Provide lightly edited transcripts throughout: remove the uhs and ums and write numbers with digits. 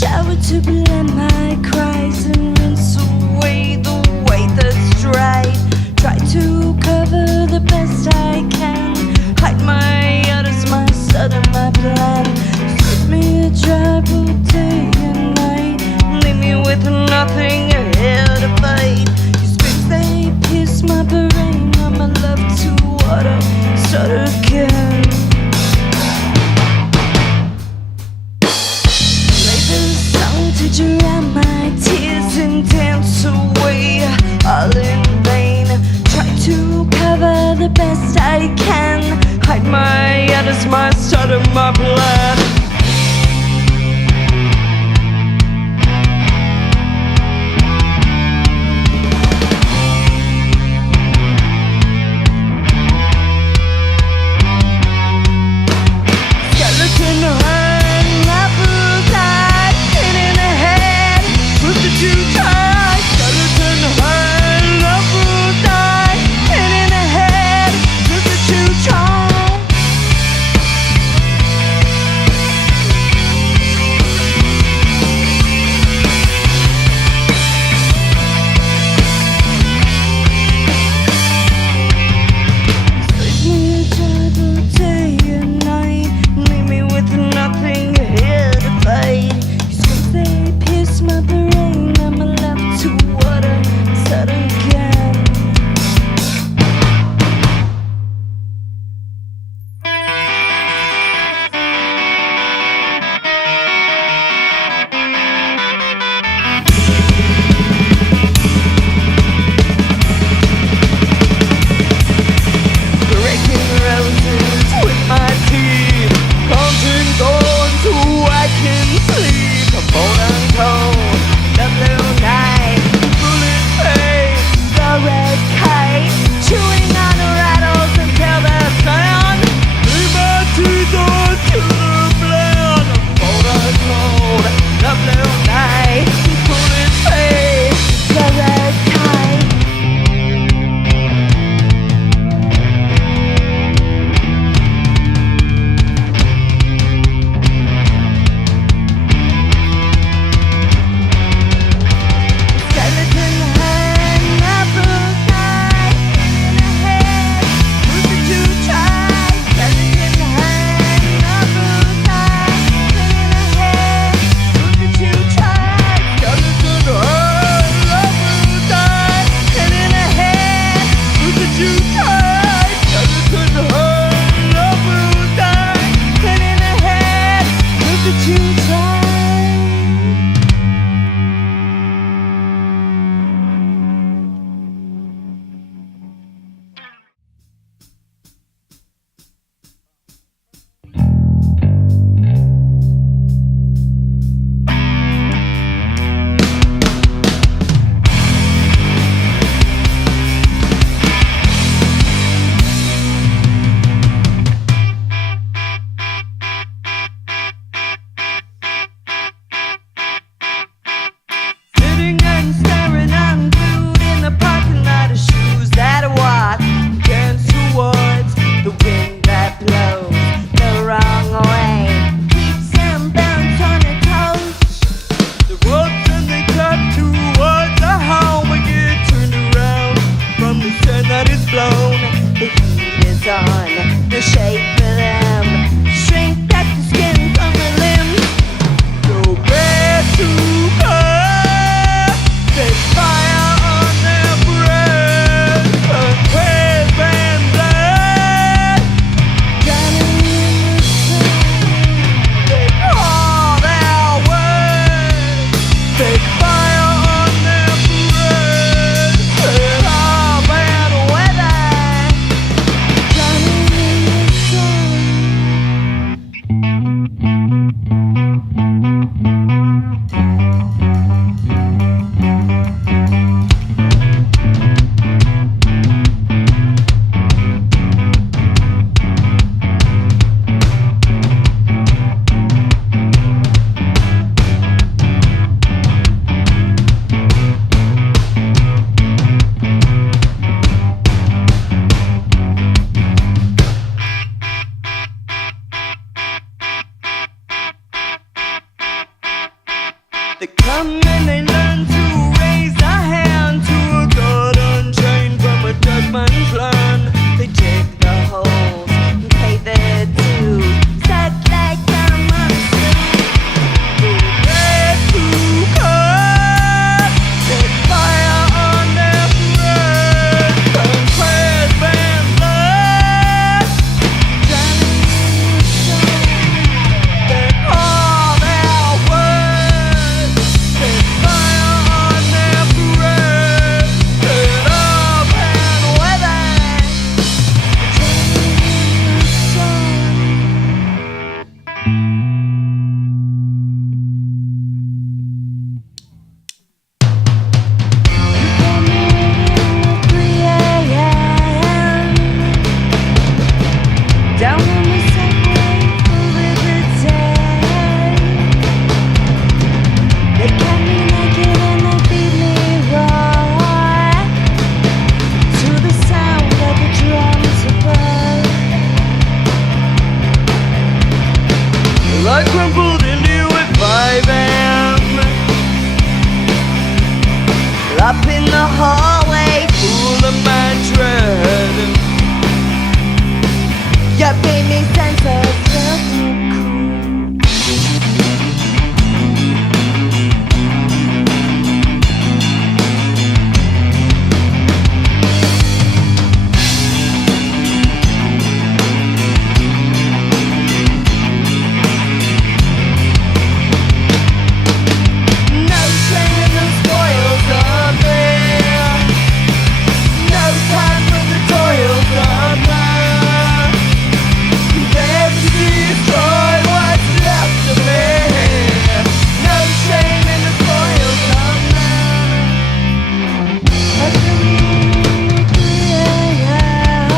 shower to blend my cries and rinse away the weight that's dried. Try to cover the best I can, hide my udders, my stutter, my plan. Strip me dry both day and night, leave me with nothing ahead to fight. Your screams, they pierce my brain, I'm a love to water, stutter again. To drown my tears and dance away all in vain. Try to cover the best I can, hide my udders, my stutter, my plan. They come and they learn to raise a hand to a god unchained from a dead man's land. They dig the holes and pay their dues, suck like a monster. The red who cut, set fire on their breath, burn prayers, burn blood, drowning in the sun. They call their words, set fire on their breath, set up and weather, drowning in the sun. Down on the subway for Widgets. They cut me naked and they feed me raw to the sound of the drums above. Well, I crumpled into you at 5 a.m. Up in the hallway, full of my dread. You made me sense of something cool. No shame, no spoils up there. No time for the toils of man. There to destroy what's left of me. No shame in the spoils of man. At the moon, 3 a.m.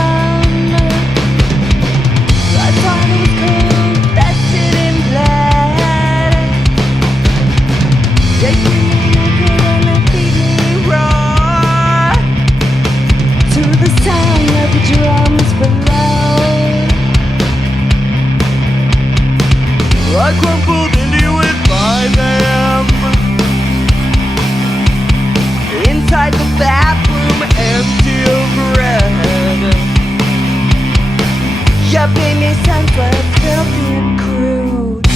I thought it was cool, vested in blood. They feed me naked and they feed me raw to the sound of the drums below. I crumpled into you at 5 a.m. Inside the bathroom, empty of bread. You made me senseless, filthy and crude.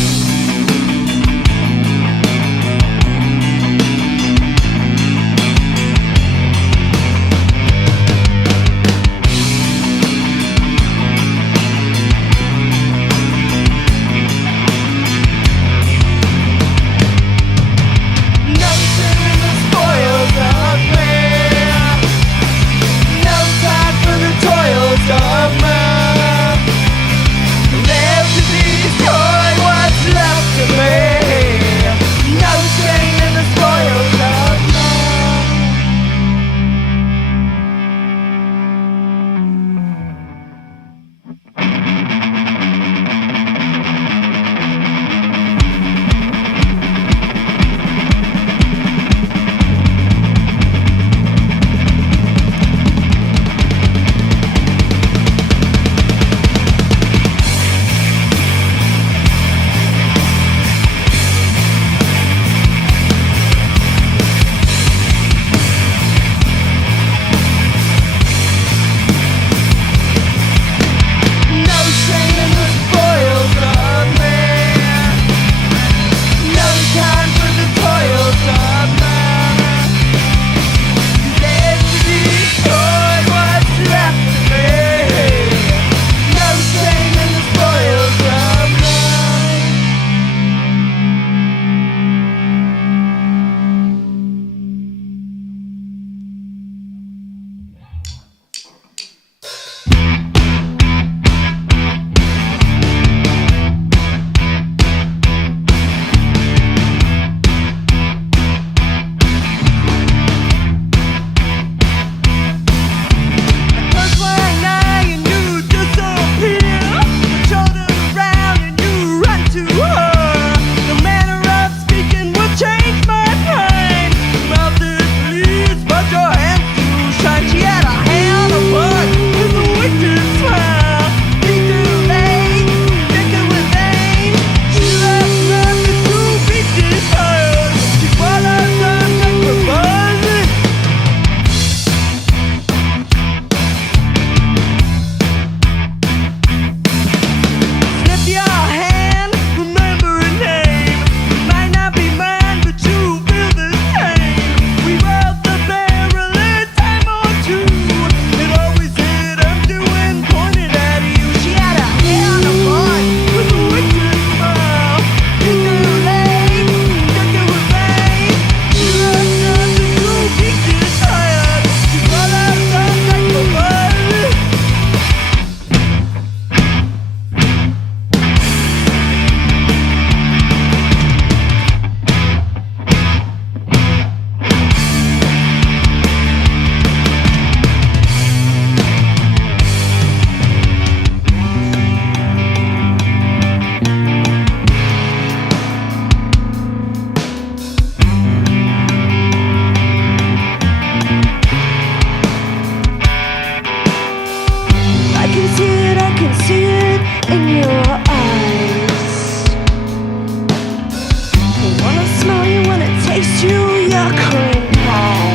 smell you, wanna taste you, your cream pie.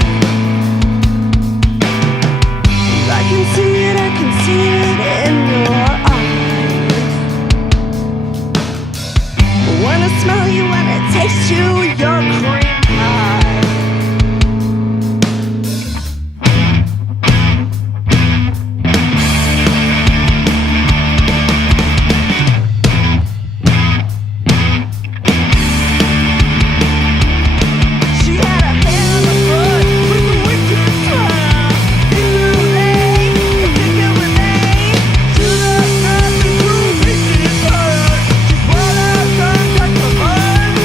I can see it, I can see it in your eyes. Wanna smell you, wanna taste you, your cream pie. She had a hair on the foot with a wicked smile. Too late, I think it was late. To the earth, the groove is hurt. She's what I've done, touch my mind.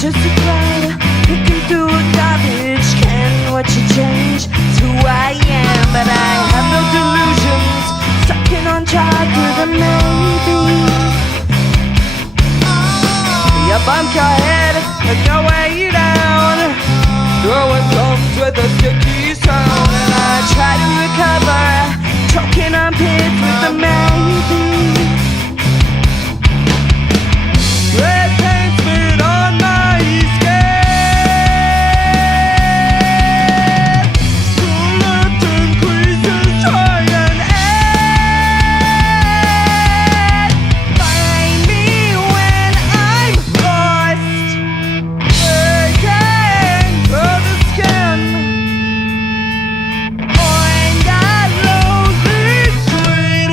Just a crowd picking through a garbage can. Watch you change to who I am, but I have no delusions. Sucking on charge with a maybe. You bump your head and your way down, throwing thumbs with a sticky sound. And I try to recover, choking on pits with a maybe. Red paint smeared on my skin. Skeleton creases try and end. Find me when I'm lost, aching for the skin. On that lonely street,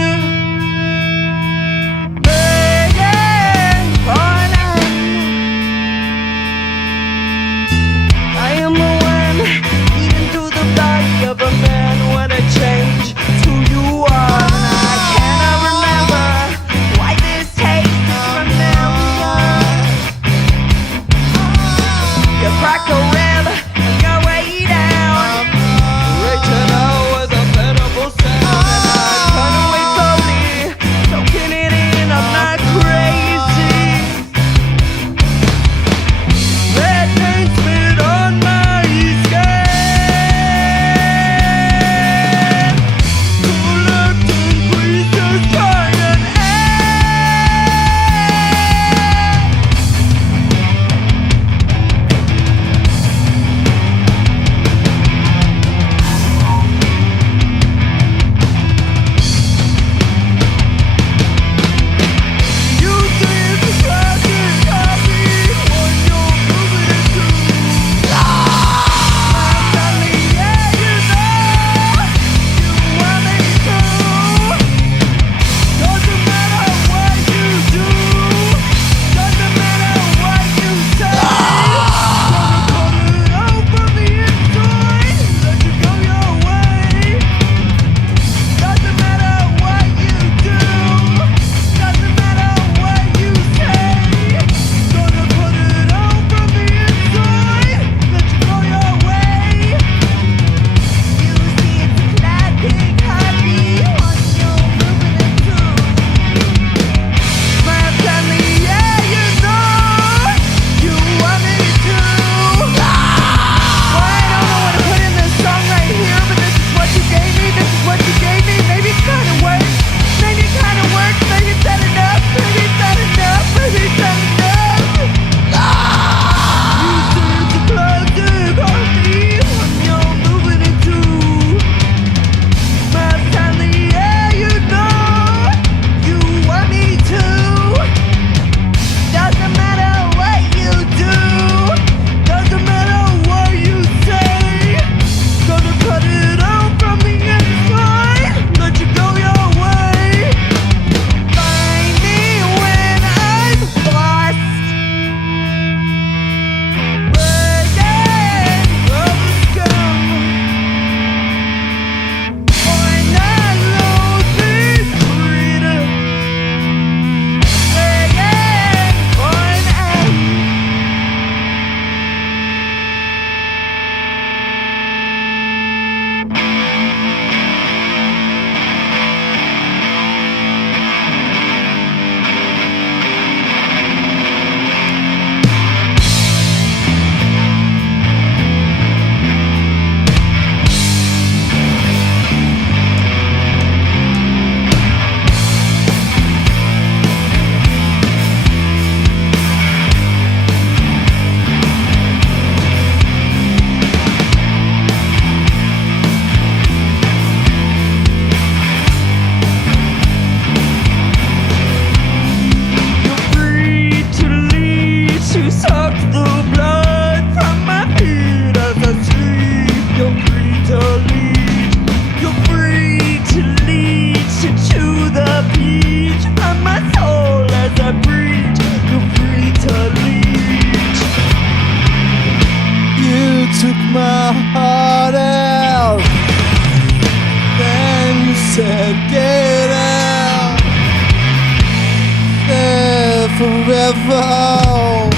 forever,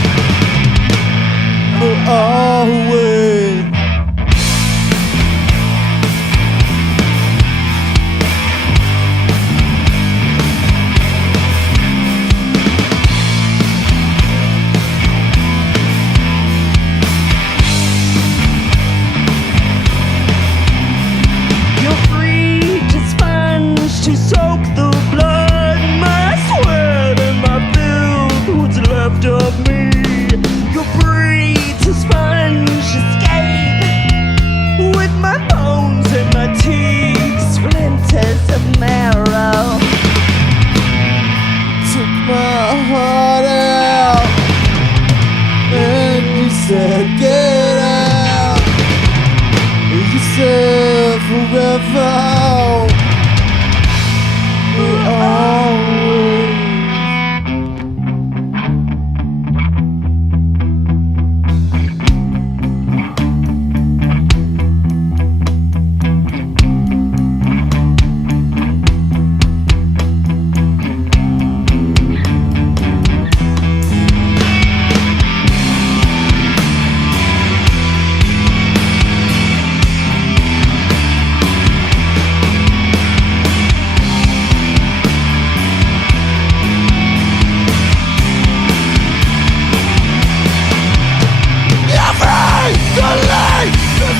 for always. You're free to sponge, to soak the blood, my sweat and my filth, what's left of me. You're free to sponge, escape, with my bones and my teeth, splinters of marrow. Took my heart out, and you said get out. You said forever, for always.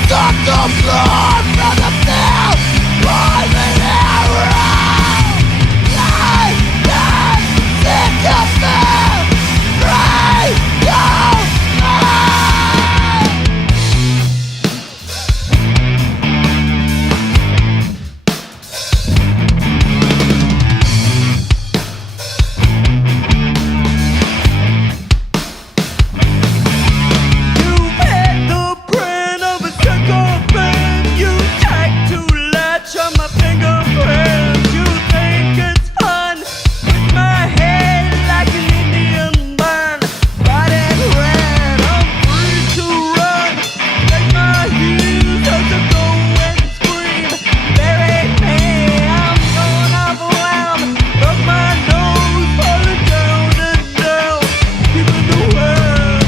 Stop the blood from the field, poison arrow. Life is sick of me, free, go, You had the print of a sycophant. You take to latch on my fingerprints. You think it's fun with my head like an Indian burn. Right and red, I'm free to run. Take my heels as I go and scream. Bury me, I'm going off around. Broke my nose, falling down and down. Keeping the world.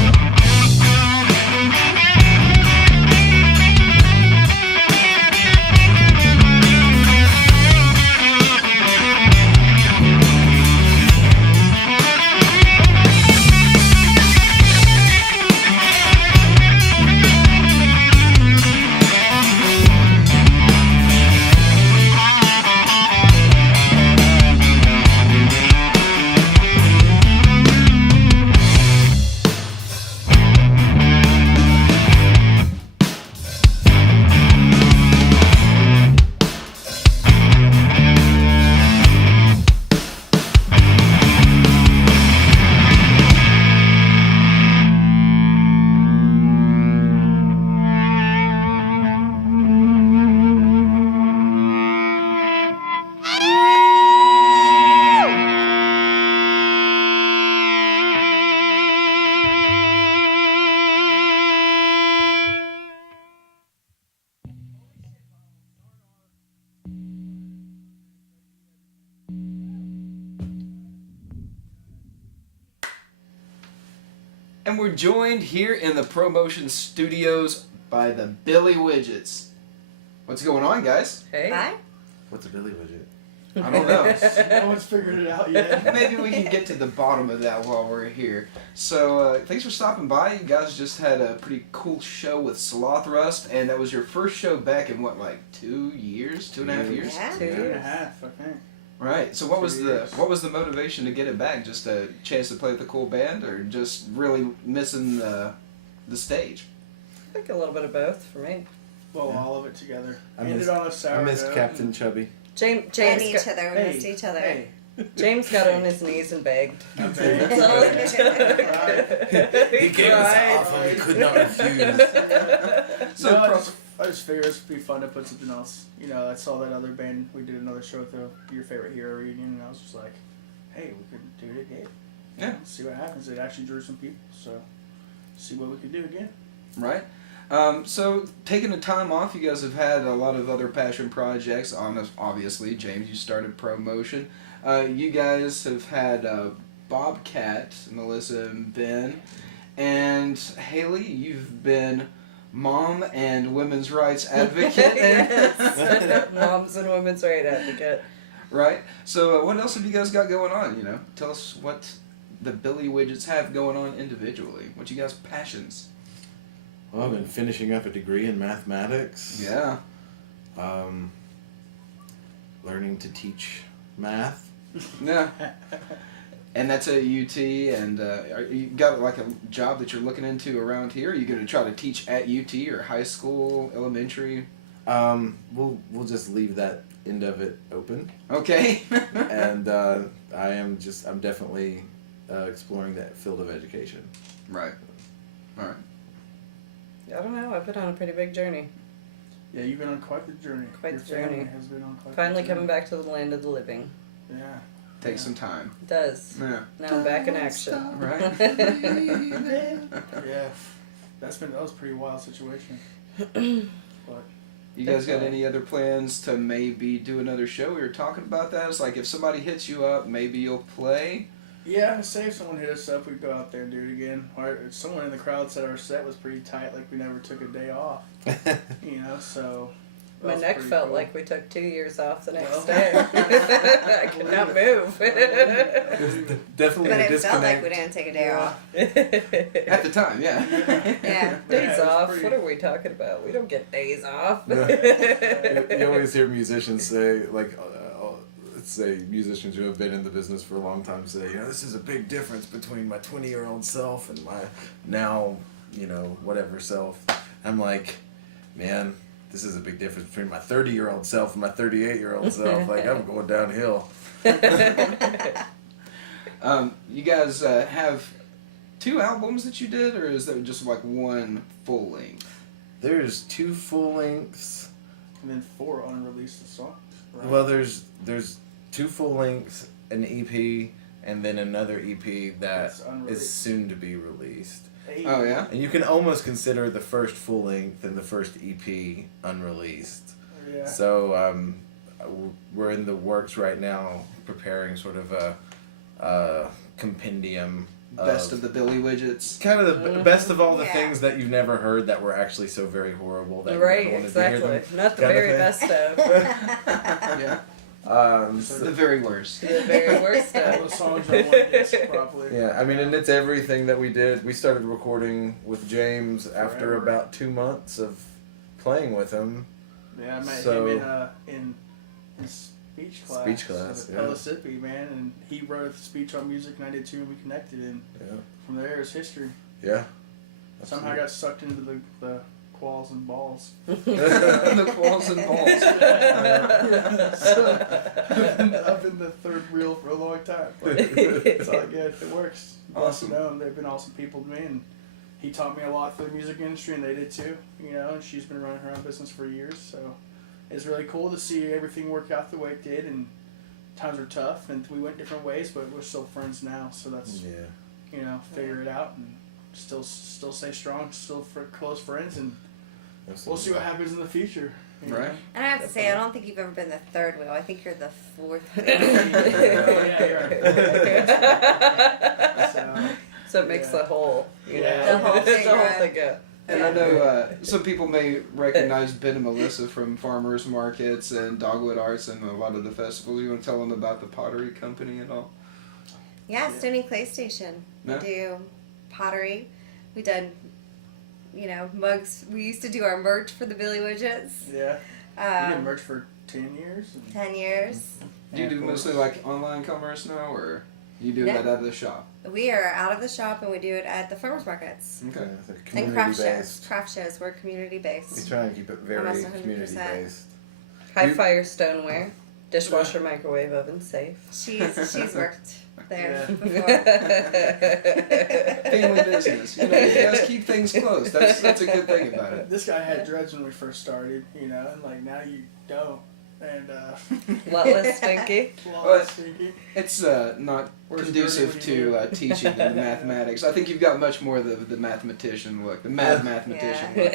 And we're joined here in the Promotion Studios by the Billy Widgets. What's going on, guys? Hey. Hi. What's a Billy Widget? I don't know. No one's figured it out yet. Maybe we can get to the bottom of that while we're here. So, thanks for stopping by. You guys just had a pretty cool show with Sloth Rust, and that was your first show back in what, like 2 years, 2.5 years? Yeah. 2.5, I think. Right. So, what was 2 the years. what was the motivation to get it back? Just a chance to play with a cool band, or just really missing the stage? I think a little bit of both for me. Well, all of it together. I Ended missed- on a sourdough. I missed Captain Chubby. James And each other. We Hey, missed each other. Hey. James got on his knees and begged. I'm very That's all it took. He gave us an offer we could not refuse. So, No, I just figured it'd be fun to put something else. You know, I saw that other band. We did another show with the Your Favorite Hero reunion, and I was just like, hey, we could do it again. Yeah. See what happens. It actually drew some people, so see what we could do again. Right. So, taking the time off, you guys have had a lot of other passion projects. Obviously, James, you started Promotion. You guys have had Bobcat, Melissa and Ben. And Haley, you've been mom and women's rights advocate. Yes. Moms and women's rights advocate. Right? So what else have you guys got going on, you know? Tell us what the Billy Widgets have going on individually. What you guys' passions? Well, I've been finishing up a degree in mathematics. Yeah. Learning to teach math. Yeah. And that's at UT, and you got like a job that you're looking into around here? Are you going to try to teach at UT or high school, elementary? We'll just leave that end of it open. Okay. And I'm definitely exploring that field of education. Right. All right. I don't know. I've been on a pretty big journey. Yeah, you've been on quite the journey. Quite Your the journey. family has been on quite Finally the journey. coming back to the land of the living. Yeah. Takes some time. It does. Yeah. Now I'm back in action. Right. Yeah. That was a pretty wild situation. But You guys got any other plans to maybe do another show? We were talking about that. It's like if somebody hits you up, maybe you'll play. yeah, say if someone hit us up, we'd go out there and do it again. Or someone in the crowd said our set was pretty tight, like we never took a day off. You know, so that My was neck pretty felt cool. like we took 2 years off the next Well. day. I could not move. Definitely But a it felt like disconnect. we didn't take a day off. At the time, yeah. Yeah. Days Yeah, it was off? pretty- What are we talking about? We don't get days off. You always hear musicians say, like, let's say musicians who have been in the business for a long time say, you know, this is a big difference between my 20-year-old self and my now, you know, whatever self. I'm like, man, this is a big difference between my 30-year-old self and my 38-year-old self. Like, I'm going downhill. You guys have 2 albums that you did, or is there just like one full length? There's 2 full lengths. And then 4 unreleased songs. Right? Well, there's 2 full lengths, an EP, and then another EP that That's unreleased. is soon to be released. Hey. Oh, yeah? And you can almost consider the first full length and the first EP unreleased. Yeah. So we're in the works right now, preparing sort of a compendium. Best of the Billy Widgets. Kind of the best of all the Yeah. things that you've never heard that were actually so very horrible that Right, you never wanted to hear exactly. them. Not the kind of very thing. best of. Yeah. So- The very worst. The very worst All of. the songs on one disc properly. yeah, I mean, and it's everything that we did. We started recording with James after Forever. about 2 months of playing with him. Yeah, I met So- him in speech class. Speech class, at yeah. Mississippi, man, and he wrote a speech on music, and I did too, and we connected, and Yeah. from there it's history. Yeah. Somehow I got sucked into the qualls and balls. The qualls and balls. I've been the third wheel for a long time. But it's all good. It works. Awesome. You know, they've been awesome people to me, and he taught me a lot for the music industry, and they did too. You know, and she's been running her own business for years, so it's really cool to see everything work out the way it did. And times were tough, and we went different ways, but we're still friends now. So that's Yeah. figure it out and still stay strong, still close friends, and we'll Absolutely. see what happens in the future. you Right. know? And I have to say, I don't think you've ever been the third wheel. I think you're the fourth wheel. Yeah, you're right. So, So it makes Yeah. the whole, you know, Yeah. The whole thing, the whole right. thing go. And I know some people may recognize Ben and Melissa from farmers markets and Dogwood Arts and a lot of the festivals. You want to tell them about the pottery company and all? Yeah, Stony Clay Station. We Yeah. do pottery. We done, mugs. We used to do our merch for the Billy Widgets. yeah. You did Um, merch for 10 years? And 10 years. Do you do of mostly course. like online commerce now, or you do No. that out of the shop? We are out of the shop and we do it at the farmers markets. Okay. Yeah, it's like And community craft shows. based. Craft shows. We're community We based. try and keep it very Almost 100%. community based. High You- fire stoneware, dishwasher, microwave oven safe. She's worked there Yeah. before. Family business. You guys keep things close. That's a good thing about it. This guy had dreads when we first started, and like now you don't. And A lot less stinky. Well, stinky. It's not Where's conducive dirty when you to teaching the mathematics. I think you've got much more the mathematician look, the mad mathematician Yeah. look.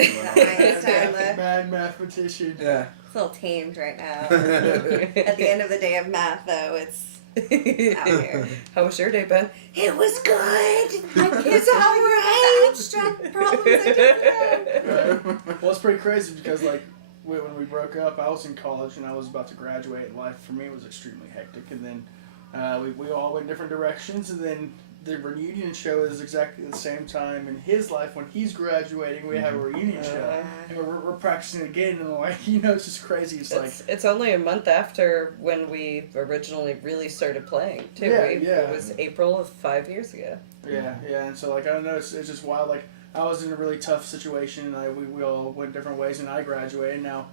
Einstein look. Mad mathematician. Yeah. It's a little tamed right now. At the end of the day of math, though, it's here. How was your day, Ben? It was good. My kids are outraged at problems I didn't have. Right. Well, it's pretty crazy because like when we broke up, I was in college and I was about to graduate. And life for me was extremely hectic, and then we all went different directions, and then the reunion show is exactly the same time in his life when he's graduating. We have a reunion show, and we're practicing again, and like it's just crazy. It's only a month after when we originally really started playing too. Yeah, It was April of 5 years ago. Yeah, and so like I don't know, it's just wild. Like I was in a really tough situation, and we all went different ways, and I graduated. Now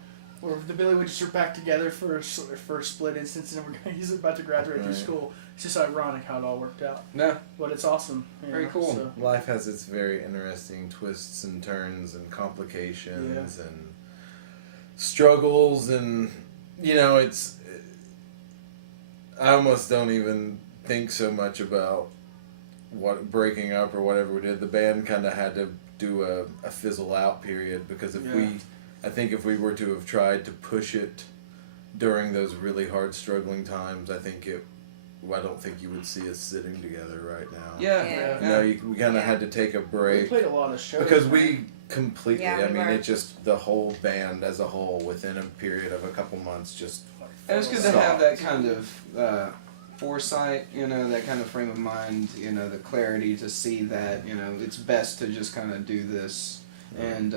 the Billy Widgets are back together for a split instance, and he's about to graduate from school. It's just ironic how it all worked out. No. But it's awesome. Very cool. So. Life has its very interesting twists and turns and complications and struggles, and it's. I almost don't even think so much about what breaking up or whatever we did. The band kind of had to do a fizzle out period, because I think if we were to have tried to push it during those really hard struggling times, I don't think you would see us sitting together right now. Yeah. We kind of had to take a break. We played a lot of shows. Because man. we completely, Yeah, we were. it just, the whole band as a whole, within a period of a couple months, just... And it's good to have that kind of foresight, that kind of frame of mind, the clarity to see that, it's best to just kind of do this and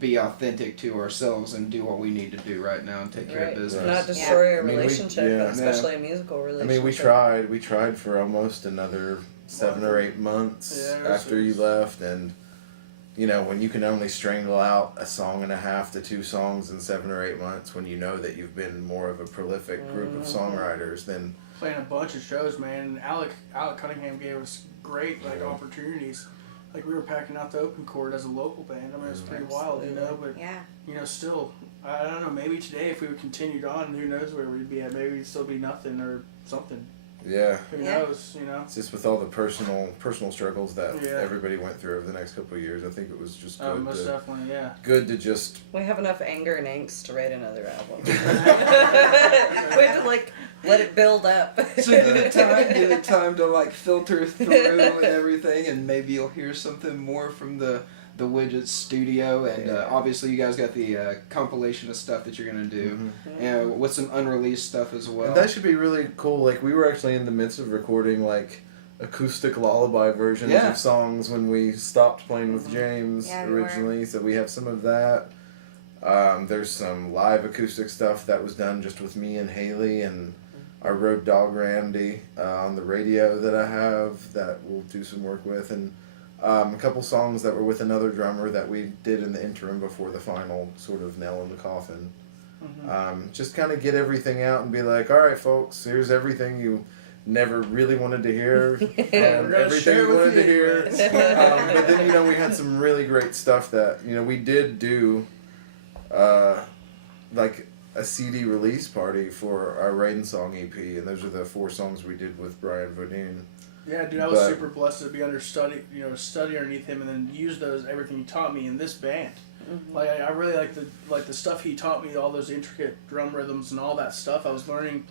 be authentic to ourselves and do what we need to do right now and take care of business. Not destroy a we- relationship, especially a musical relationship. We tried for almost another 7 or 8 months after you left, and when you can only strangle out a song and a half to 2 songs in 7 or 8 months, when you know that you've been more of a prolific group of songwriters, then playing a bunch of shows, man. And Alec Cunningham gave us great opportunities. Like we were packing out the open chord as a local band. I mean, it was pretty wild, But still, I don't know. Maybe today, if we would continued on, who knows where we'd be at? Maybe we'd still be nothing or something. yeah. Who knows? It's just with all the personal struggles that everybody went through over the next couple of years, I think it was just good. Most definitely, yeah. Good to just... We have enough anger and angst to write another album. We have to let it build up. So give it time to filter through and everything, and maybe you'll hear something more from the Widgets studio, and obviously you guys got the compilation of stuff that you're gonna do, and with some unreleased stuff as well. And that should be really cool. Like, we were actually in the midst of recording acoustic lullaby versions of songs when we stopped playing with James originally, so we have some of that. There's some live acoustic stuff that was done just with me and Haley and our road dog Randy on the radio that I have that we'll do some work with, and a couple songs that were with another drummer that we did in the interim before the final sort of nail in the coffin. Just kind of get everything out and be like, all right, folks, here's everything you never really wanted to hear and everything you wanted to hear. But then, we had some really great stuff that, we did do a CD release party for our Rain Song EP, and those are the 4 songs we did with Brian Vodine. Yeah, dude, I was super blessed to be study underneath him, and then use everything he taught me in this band. Like I really like the stuff he taught me, all those intricate drum rhythms and all that stuff. I was learning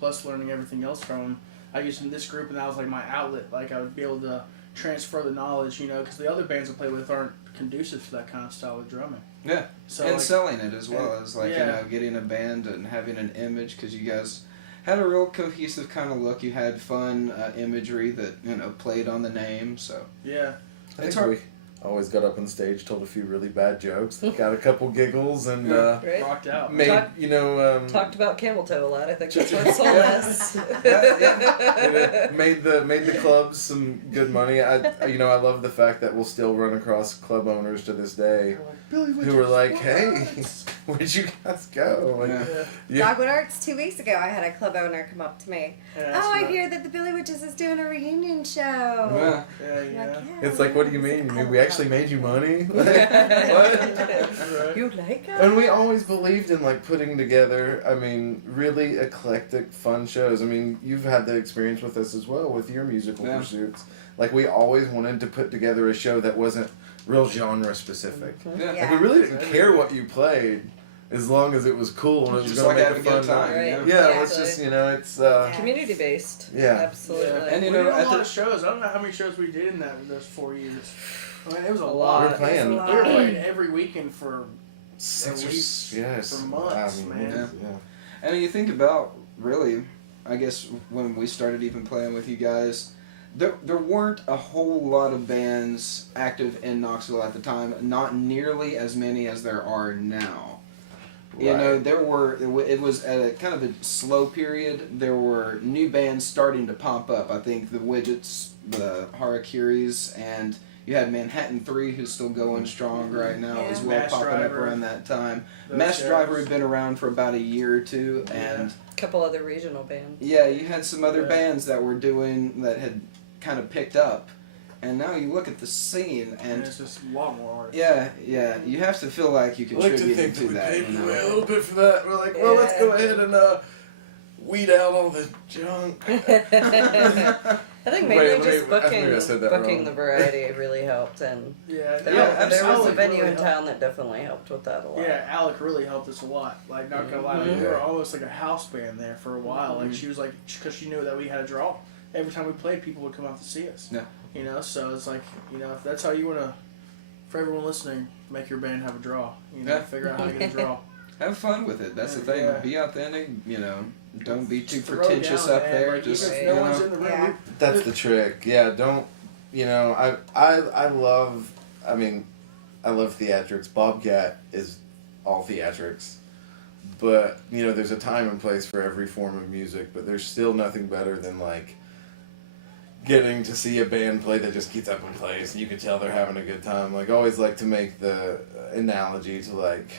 everything else from him. I used in this group, and that was my outlet. Like I would be able to transfer the knowledge, because the other bands I play with aren't conducive to that kind of style of drumming. Yeah, so and selling it as well as getting a band and having an image, because you guys had a real cohesive kind of look. You had fun imagery that played on the name. So yeah, it's hard. We always got up on stage, told a few really bad jokes, got a couple giggles, and rocked out. made talked about camel toe a lot. I think that's what sold us. Made the clubs some good money. I love the fact that we'll still run across club owners to this day who are like, "Hey, where'd you guys go?" Dogwood Arts 2 weeks ago, I had a club owner come up to me. I hear that the Billy Widgets is doing a reunion show. Yeah. It's like, what do you mean? We actually made you money? What? You like it? And we always believed in putting together, really eclectic, fun shows. You've had the experience with us as well with your musical pursuits. We always wanted to put together a show that wasn't real genre specific. Yeah. We really didn't care what you played. as long as it was cool and it was Just going like to make having a a good fun time. night. Right. Yeah, Yeah. let's just it's Community based. Yeah. Absolutely. Yeah. And, you we know, did a at lot the- of shows. I don't know how many shows we did in those 4 years. I mean, it was a A lot. lot. We're playing. It's a We were lot. playing every weekend for 6 at or least yes, for months, man. And when you think about, really, I guess when we started even playing with you guys, there weren't a whole lot of bands active in Knoxville at the time. Not nearly as many as there are now. You know, Right. there were. It was at a kind of a slow period. There were new bands starting to pop up. I think the Widgets, the Harakiris, and you had Manhattan 3, who's still going strong right now as Yeah. well, Mass popping up Driver. around that time. those Mass shows. Driver had been around for about a year or two, Yeah. and A couple other regional bands. yeah, you had some other Yeah. bands that were doing that had kind of picked up, and now you look at the scene, And and it's just a lot more artists. yeah, you have to feel like you I like to contributed think to that we that. paid You away a know? little bit for that. We're like, well, let's Yeah. go ahead and weed out all the junk. I think Wait, mainly let me- just I think I said that booking wrong. the variety really helped, and Yeah, there, Yeah, there was a Alec venue really in helped. town that definitely helped with that a lot. Yeah, Alec really helped us a lot. Like, not gonna lie, Mhm. we were almost like a house band there for a while. Like, Mhm. she was like, because she knew that we had a draw. Every time we played, people would come out to see us. Yeah. You know, so it's like, you know, if that's how you wanna, for everyone listening, make your band have a draw. You know, Yeah. figure out how to get a draw. Have fun with it. That's the thing. Yeah. Be authentic. You know, don't be too Just throw pretentious down, up man. there. Like, Just even if you no one's know. in the room. Yeah. That's the trick. Yeah, don't I love I mean, I love theatrics. Bobcat is all theatrics. But, you know, there's a time and place for every form of music, but there's still nothing better than like getting to see a band play that just gets up and plays and you can tell they're having a good time. Like I always like to make the analogy to like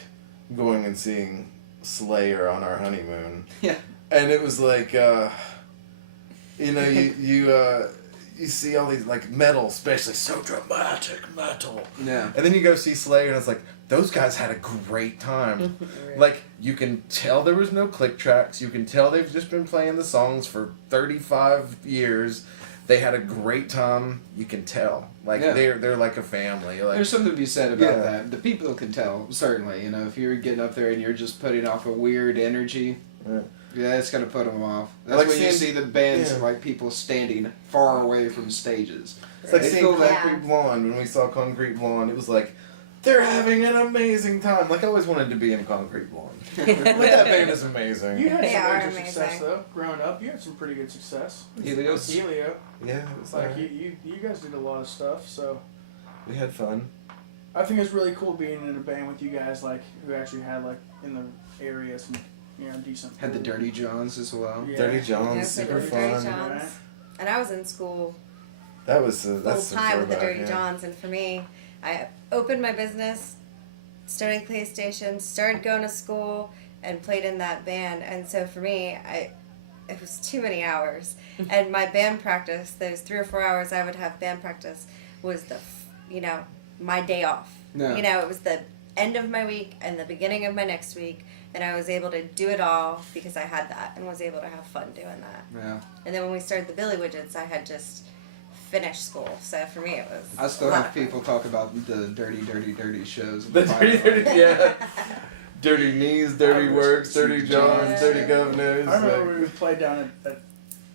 going and seeing Slayer on our honeymoon. Yeah. And it was like you know, you see all these like metal, especially so dramatic metal. Yeah. And then you go see Slayer and it's like those guys had a great time. Right. Like you can tell there was no click tracks. You can tell they've just been playing the songs for 35 years. They had a great time. You can tell. Like Yeah. they're like a family. Like There's something to be said about Yeah. that. The people can tell, certainly. You know, if you're getting up there and you're just putting off a weird energy, Yeah. yeah, it's gonna put them off. That's Like when you seeing- see the bands yeah. like people standing far away from stages. It's like They seeing feel that- Concrete Blonde. When we saw Concrete Blonde, it was like they're having an amazing time. Like I always wanted to be in Concrete Blonde. Like that band is amazing. You had They some are major success amazing. though. Growing up, you had some pretty good success. Helios. Helio, Yeah, it was it's like alright. you guys did a lot of stuff. So We had fun. I think it's really cool being in a band with you guys, like who actually had like in the area some, you know, decent. Had the Dirty Johns as well. Yeah. Dirty Johns, Yeah, super Dirty fun. Johns. Right. And I was in school That was full that's some time with the throwback, Dirty yeah. Johns, and for me, I opened my business, started PlayStation, started going to school, and played in that band. And so for me, it was too many hours. And my band practice, those 3 or 4 hours I would have band practice, was my day off. No. You know, it was the end of my week and the beginning of my next week, and I was able to do it all because I had that and was able to have fun doing that. Yeah. And then when we started the Billy Widgets, I had just finished school. So for me, it was. I still a lot have of fun. people talk about the dirty shows. The dirty, yeah. Dirty knees, dirty works, dirty Johns, Yeah. dirty governors. I remember like- when we played down at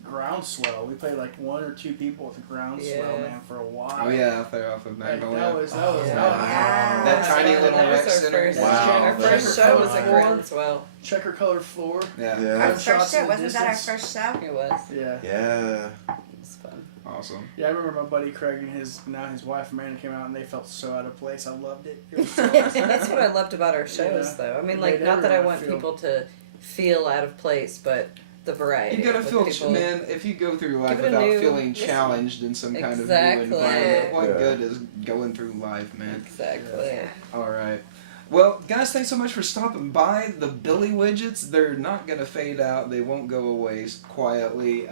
Groundswell. We played like 1 or 2 people at the Groundswell, Yeah. man, for a while. Oh yeah, out there off of Like, Magnolia. that was Yeah. That tiny That little was rec our center. first- Wow, Our that first was show was fun. at Groundswell. checker colored floor. Yeah. Yeah. Our Shots first show, in the wasn't that our distance. first show? It was. Yeah. Yeah. It was fun. Awesome. Yeah, I remember my buddy Craig and his wife Amanda came out and they felt so out of place. I loved it. It was so awesome. That's what I loved about our shows, Yeah. though. I mean, It like, made not that I everyone want feel- people to feel out of place, but the variety. You gotta with feel, people. man, if you go through life Give it a without new feeling listen. challenged in some kind of Exactly. new environment, Yeah. what Yeah. good is going through life, man? Exactly. Yeah. Alright. Well, guys, thanks so much for stopping by. The Billy Widgets, they're not going to fade out. They won't go away quietly.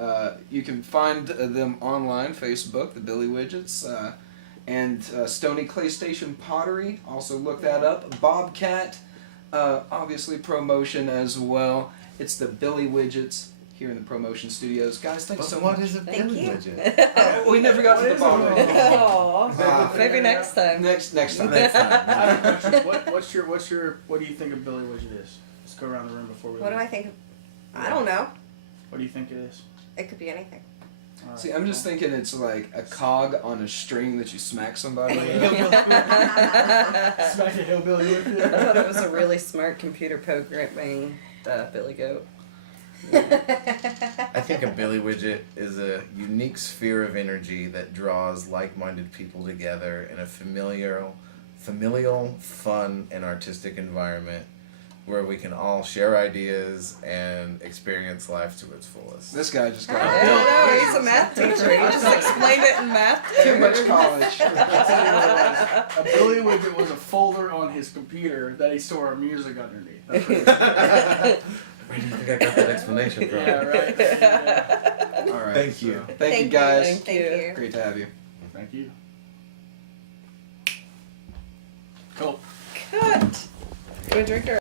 You can find them online, Facebook, the Billy Widgets, and Stony Clay Station Pottery. Also look that up. Bobcat, obviously promotion as well. It's the Billy Widgets here in the ProMotion Studios. Guys, thanks so what much. is a Thank Billy you. widget? Oh, we never got to the bottom of it. Aw. Maybe next time. Next time. Next time. I have a question. What do you think a Billy Widget is? Let's go around the room before we What do leave. I think? I don't know. What do you think it is? It could be anything. All right, See, I'm just cool. thinking it's like a cog on a string that you smack somebody with. Smack a hillbilly with I it. thought it was a really smart computer programming Billy Goat. I think a Billy widget is a unique sphere of energy that draws like-minded people together in a familial, fun, and artistic environment where we can all share ideas and experience life to its fullest. This guy just got I don't know, he's a math teacher. He just explained it in math. too much college. I'll tell you what it was. A Billy Widget was a folder on his computer that he stored our music underneath. That's what it was. Where do you think I got that explanation from? Yeah, right. Yeah. All right. Thank you. Thank you, Thank you. guys. Thank you. Thank you. Great to have you. Thank you. Cool. Cut. Go drink our